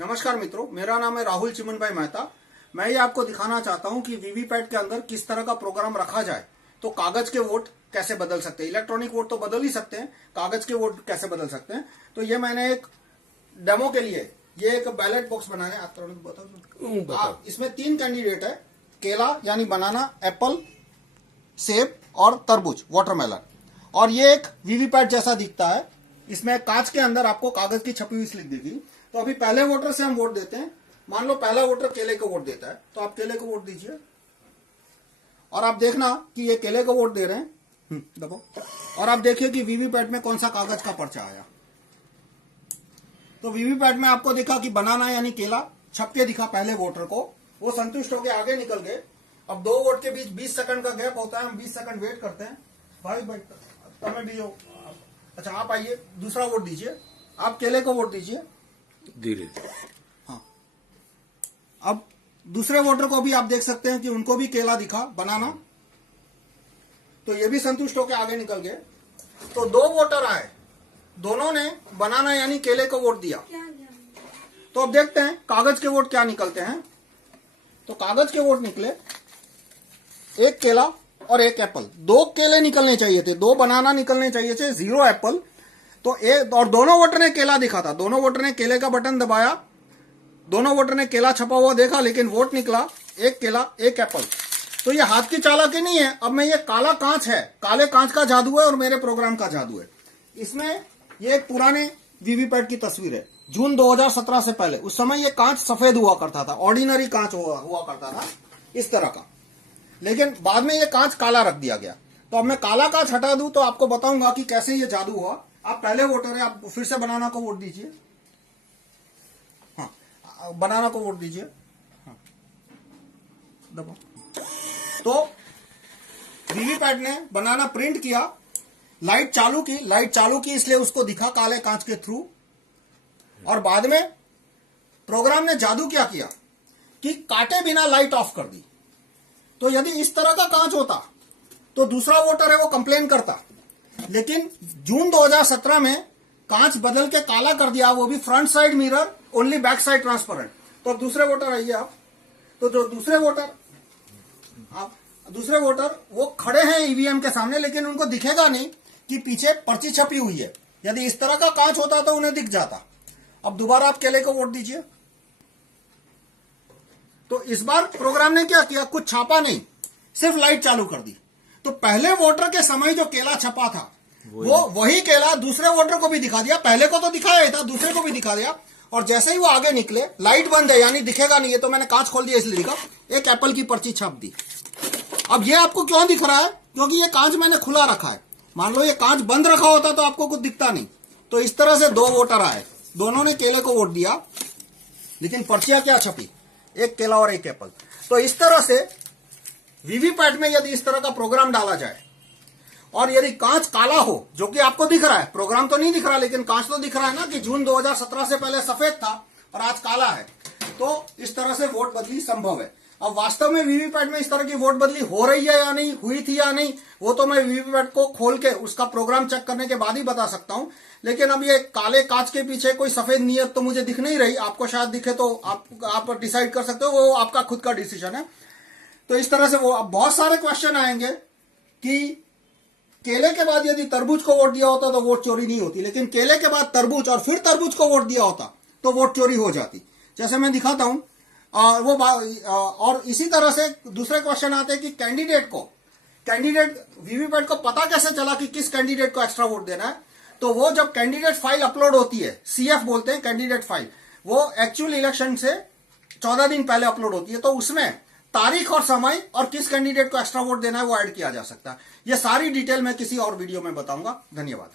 नमस्कार मित्रों, मेरा नाम है राहुल चिमन भाई मेहता। मैं ये आपको दिखाना चाहता हूँ कि वीवीपैट के अंदर किस तरह का प्रोग्राम रखा जाए तो कागज के वोट कैसे बदल सकते हैं। इलेक्ट्रॉनिक वोट तो बदल ही सकते हैं, कागज के वोट कैसे बदल सकते हैं। तो ये मैंने एक डेमो के लिए ये एक बैलेट बॉक्स बनाया है। आप बताओ। इसमें 3 कैंडिडेट है, केला यानी बनाना, एप्पल सेब और तरबूज वाटरमेलन। और ये एक वीवीपैट जैसा दिखता है। इसमें कांच के अंदर आपको कागज की छपी हुई स्लिप दिखेगी। तो अभी पहले वोटर से हम वोट देते हैं। मान लो पहला वोटर केले को वोट देता है, तो आप केले को वोट दीजिए और आप देखना कि ये केले को वोट दे रहे हैं। दबो और आप देखिए कि वीवीपैट में कौन सा कागज का पर्चा आया। तो वीवीपैट में आपको दिखा कि बनाना यानी केला छप के दिखा पहले वोटर को, वो संतुष्ट होकर आगे निकल गए। अब 2 वोट के बीच 20 सेकंड का गैप होता है, हम 20 सेकंड वेट करते हैं। भाई तमें भी हो, अच्छा आप आइए, दूसरा वोट दीजिए। आप केले को वोट दीजिए धीरे। हाँ, अब दूसरे वोटर को भी आप देख सकते हैं कि उनको भी केला दिखा, बनाना, तो ये भी संतुष्ट होकर आगे निकल गए। तो 2 वोटर आए, दोनों ने बनाना यानी केले को वोट दिया। तो अब देखते हैं कागज के वोट क्या निकलते हैं। तो कागज के वोट निकले 1 केला और 1 एप्पल। 2 केले निकलने चाहिए थे, 2 बनाना निकलने चाहिए थे, 0 एप्पल। तो एक और दोनों वोटर ने केला दिखा था, दोनों वोटर ने केले का बटन दबाया, दोनों वोटर ने केला छपा हुआ देखा, लेकिन वोट निकला 1 केला 1 एप्पल। तो ये हाथ की चालाकी नहीं है। अब मैं ये काला कांच है, काले कांच का जादू है और मेरे प्रोग्राम का जादू है। इसमें ये एक पुराने वीवीपैट की तस्वीर है, जून 2017 से पहले। उस समय ये कांच सफेद हुआ करता था, ऑर्डिनरी कांच हुआ करता था इस तरह का, लेकिन बाद में ये कांच काला रख दिया गया। तो अब मैं काला कांच हटा दूं तो आपको बताऊंगा कि कैसे ये जादू हुआ। आप पहले वोटर है, आप फिर से बनाना को वोट दीजिए। हाँ, बनाना को वोट दीजिए। हाँ, दबो। तो वीवीपैट ने बनाना प्रिंट किया, लाइट चालू की इसलिए उसको दिखा काले कांच के थ्रू। और बाद में प्रोग्राम ने जादू क्या किया कि काटे बिना लाइट ऑफ कर दी। तो यदि इस तरह का कांच होता तो दूसरा वोटर है वो कंप्लेन करता, लेकिन जून 2017 में कांच बदल के काला कर दिया, वो भी front side mirror, only back side transparent. तो अब दूसरे वोटर आइए आप। तो जो दूसरे वोटर वो खड़े हैं ईवीएम के सामने, लेकिन उनको दिखेगा नहीं कि पीछे पर्ची छपी हुई है। यदि इस तरह का कांच होता तो उन्हें दिख जाता। अब दोबारा आप केले को वोट दीजिए। तो इस बार प्रोग्राम ने क्या किया, कुछ छापा नहीं, सिर्फ लाइट चालू कर दी। तो पहले वोटर के समय जो केला छपा था वो वही केला दूसरे वोटर को भी दिखा दिया। पहले को तो दिखाया ही था, दूसरे को भी दिखा दिया। और जैसे ही वो आगे निकले, लाइट बंद है यानी दिखेगा नहीं है, तो मैंने कांच खोल दिया इसलिए दिखा, 1 एप्पल की पर्ची छाप दी। अब ये आपको क्यों दिख रहा है, क्योंकि ये कांच मैंने खुला रखा है। मान लो ये कांच बंद रखा होता तो आपको कुछ दिखता नहीं। तो इस तरह से 2 वोटर आए, दोनों ने केले को वोट दिया, लेकिन पर्चियां क्या छपी, 1 केला और 1 एप्पल। तो इस तरह से वीवीपैट में यदि इस तरह का प्रोग्राम डाला जाए और यदि कांच काला हो, जो कि आपको दिख रहा है, प्रोग्राम तो नहीं दिख रहा लेकिन कांच तो दिख रहा है ना कि जून 2017 से पहले सफेद था और आज काला है, तो इस तरह से वोट बदली संभव है। अब वास्तव में वीवीपैट में इस तरह की वोट बदली हो रही है या नहीं, हुई थी या नहीं, वो तो मैं वीवीपैट को खोल के उसका प्रोग्राम चेक करने के बाद ही बता सकता हूं। लेकिन अब ये काले कांच के पीछे कोई सफेद नियत तो मुझे दिख नहीं रही। आपको शायद दिखे तो आप डिसाइड कर सकते हो, वो आपका खुद का डिसीजन है। तो इस तरह से वो अब बहुत सारे क्वेश्चन आएंगे कि केले के बाद यदि तरबूज को वोट दिया होता तो वोट चोरी नहीं होती, लेकिन केले के बाद तरबूज और फिर तरबूज को वोट दिया होता तो वोट चोरी हो जाती। जैसे मैं दिखाता हूं और इसी तरह से दूसरे क्वेश्चन आते हैं कि कैंडिडेट वीवीपैट को पता कैसे चला कि किस कैंडिडेट को एक्स्ट्रा वोट देना है। तो वो जब कैंडिडेट फाइल अपलोड होती है, CF बोलते हैं कैंडिडेट फाइल, वो एक्चुअल इलेक्शन से 14 दिन पहले अपलोड होती है। तो उसमें तारीख और समय और किस कैंडिडेट को एक्स्ट्रा वोट देना है वो ऐड किया जा सकता है। ये सारी डिटेल मैं किसी और वीडियो में बताऊंगा। धन्यवाद।